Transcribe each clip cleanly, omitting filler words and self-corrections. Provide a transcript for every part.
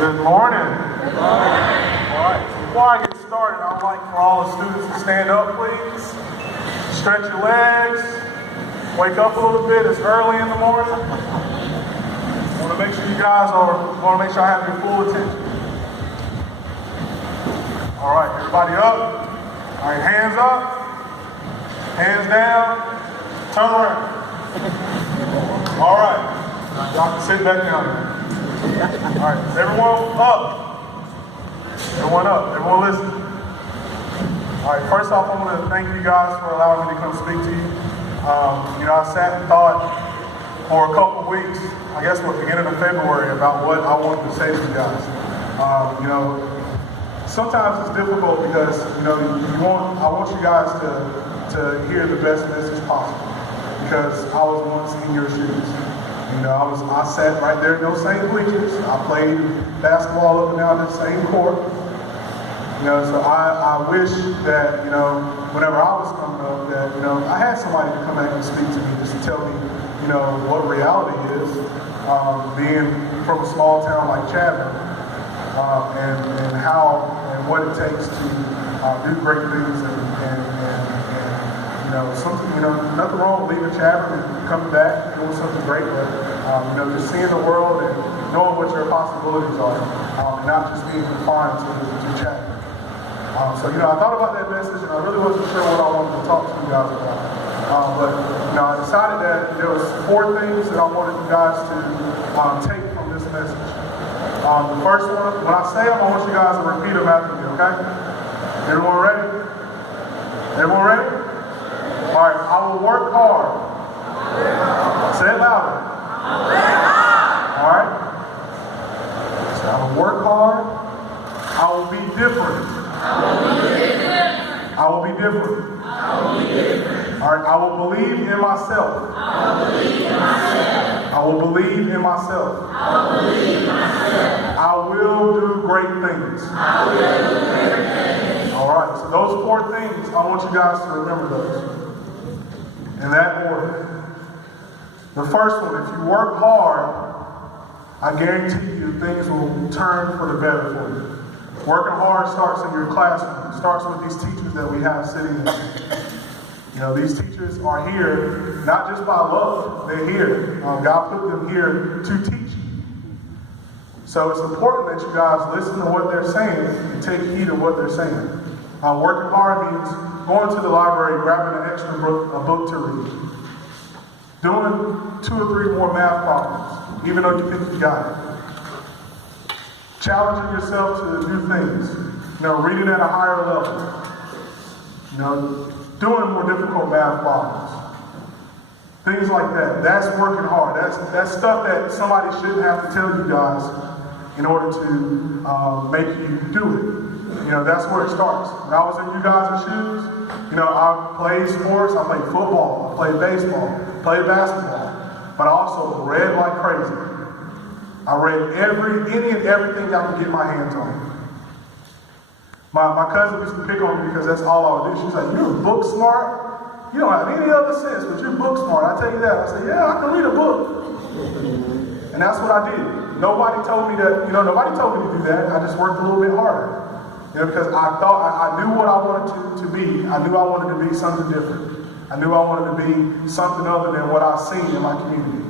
Good morning. Good morning. All right, so before I get started, I'd like for all the students to stand up, please. Stretch your legs. Wake up a little bit. It's early in the morning. I want to make sure I have your full attention. All right, everybody up. All right, hands up. Hands down. Turn around. All right. Y'all can sit back down there. All right, everyone up. Everyone up. Everyone listen. All right, first off, I want to thank you guys for allowing me to come speak to you. I sat and thought for a couple weeks, I guess the beginning of February, about what I wanted to say to you guys. Sometimes it's difficult because, I want you guys to hear the best message possible, because I was once in your shoes. I sat right there in those same bleachers. I played basketball up and down the same court. So I wish that, whenever I was coming up, that, I had somebody to come back and speak to me, just to tell me, what reality is, being from a small town like Chadbourn, and how and what it takes to do great things nothing wrong with leaving Chadbourn and coming back doing something great, but just seeing the world and knowing what your possibilities are, and not just being confined to Chadbourn. I thought about that message, and I really wasn't sure what I wanted to talk to you guys about. But I decided that there was 4 things that I wanted you guys to take from this message. The first one, when I say them, I want you guys to repeat them after me, okay? Everyone ready? Everyone ready? All right, I will work hard. Say it louder. All right? So I will work hard. I will be different. I will be different. All right, I will believe in myself. I will believe in myself. I will do great things. All right, so those 4 things, I want you guys to remember those in that order. The first one, if you work hard, I guarantee you things will turn for the better for you. Working hard starts in your classroom. It starts with these teachers that we have sitting in. These teachers are here not just by luck. They're here. God put them here to teach you. So it's important that you guys listen to what they're saying and take heed of what they're saying. Working hard means going to the library, grabbing an extra book to read. Doing 2 or 3 more math problems, even though you think you got it. Challenging yourself to do things, reading at a higher level, doing more difficult math problems, things like that. That's working hard. That's stuff that somebody shouldn't have to tell you guys in order to make you do it. That's where it starts. When I was in you guys' shoes, I played sports. I played football. I played baseball. Played basketball. But I also read like crazy. I read any and everything I could get my hands on. My cousin used to pick on me because that's all I would do. She was like, "You're book smart. You don't have any other sense, but you're book smart. I tell you that." I said, "Yeah, I can read a book." And that's what I did. Nobody told me nobody told me to do that. I just worked a little bit harder. Because I thought I knew what I wanted to be. I knew I wanted to be something different. I knew I wanted to be something other than what I've seen in my community.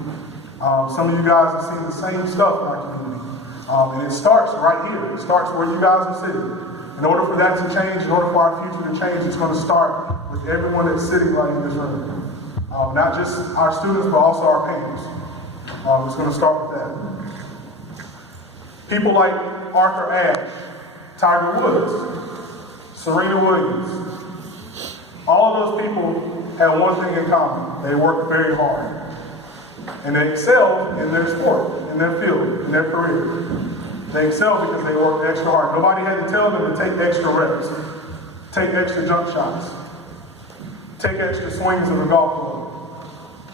Some of you guys have seen the same stuff in our community. And it starts right here. It starts where you guys are sitting. In order for that to change, in order for our future to change, it's going to start with everyone that's sitting right in this room. Not just our students, but also our parents. It's going to start with that. People like Arthur Ashe, Tiger Woods, Serena Williams. All of those people had one thing in common. They worked very hard. And they excelled in their sport, in their field, in their career. They excelled because they worked extra hard. Nobody had to tell them to take extra reps, take extra jump shots, take extra swings of the golf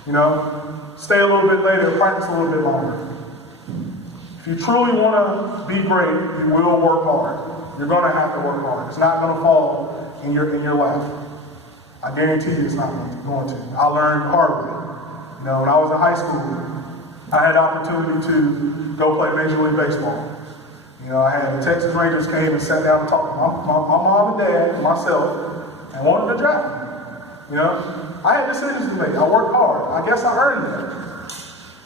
club. Stay a little bit later, practice a little bit longer. If you truly want to be great, you will work hard. You're going to have to work hard. It's not going to fall in your lap. I guarantee you it's not going to. I learned hard way. When I was in high school, I had the opportunity to go play Major League Baseball. You know, I had the Texas Rangers came and sat down and talked to my mom and dad and myself and wanted to draft me. You know, I had decisions to make. I worked hard. I guess I earned that.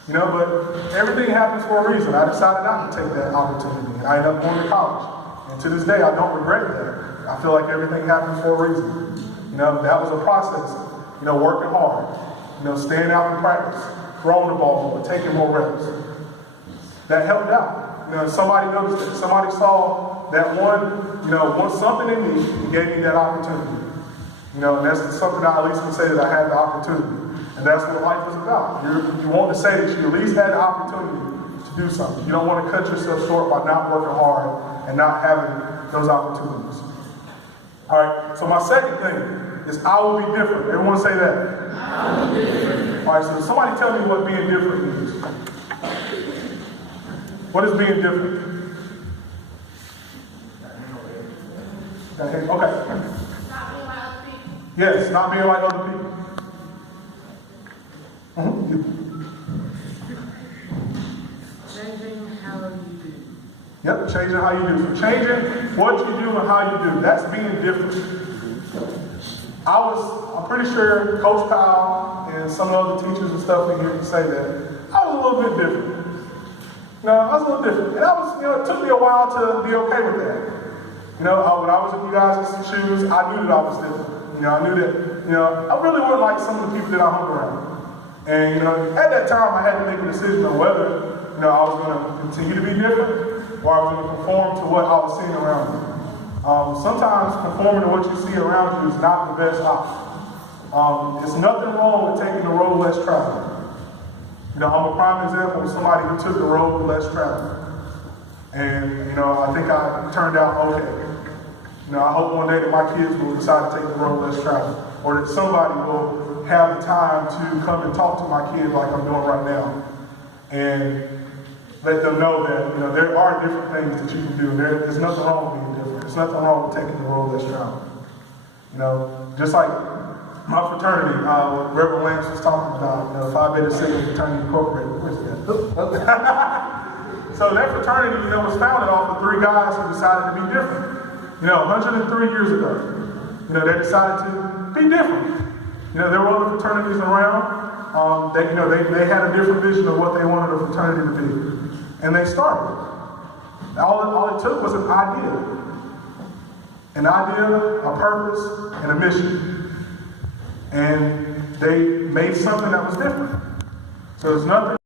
You know, but everything happens for a reason. I decided not to take that opportunity, and I ended up going to college. And to this day, I don't regret that. I feel like everything happens for a reason. You know, that was a process. You know, working hard. You know, staying out in practice, throwing the ball more, taking more reps. That helped out. You know, somebody noticed it. Somebody saw that one something in me and gave me that opportunity. You know, and that's something I at least can say that I had the opportunity. And that's what life is about. You want to say that you at least had the opportunity to do something. You don't want to cut yourself short by not working hard and not having those opportunities. All right, so my second thing is I will be different. Everyone say that. I will be different. All right, so somebody tell me what being different means. What is being different? Okay. Yes, not being like other people. Changing how you do. Yep, changing how you do. So changing what you do and how you do. That's being different. I'm pretty sure Coach Powell and some of the other teachers and stuff in here can say that I was a little bit different. I was a little different. And it took me a while to be okay with that. When I was in you guys' shoes, I knew that I was different. I knew that, I really wasn't like some of the people that I hung around. And, at that time, I had to make a decision on whether, I was going to continue to be different or I was going to conform to what I was seeing around me. Sometimes conforming to what you see around you is not the best option. There's nothing wrong with taking the road less traveled. I'm a prime example of somebody who took the road less traveled. And, I think I turned out okay. I hope one day that my kids will decide to take the road less traveled, or that somebody will have the time to come and talk to my kids like I'm doing right now, and let them know that there are different things that you can do. There's nothing wrong with being different. There's nothing wrong with taking the road less traveled. Just like my fraternity, Reverend Lance was talking about, Phi Beta Sigma Fraternity Incorporated. Where's that? So that fraternity, was founded off of 3 guys who decided to be different. 103 years ago, they decided to be different. There were other fraternities around. They had a different vision of what they wanted a fraternity to be, and they started. All it took was an idea, a purpose, and a mission, and they made something that was different. So there's nothing.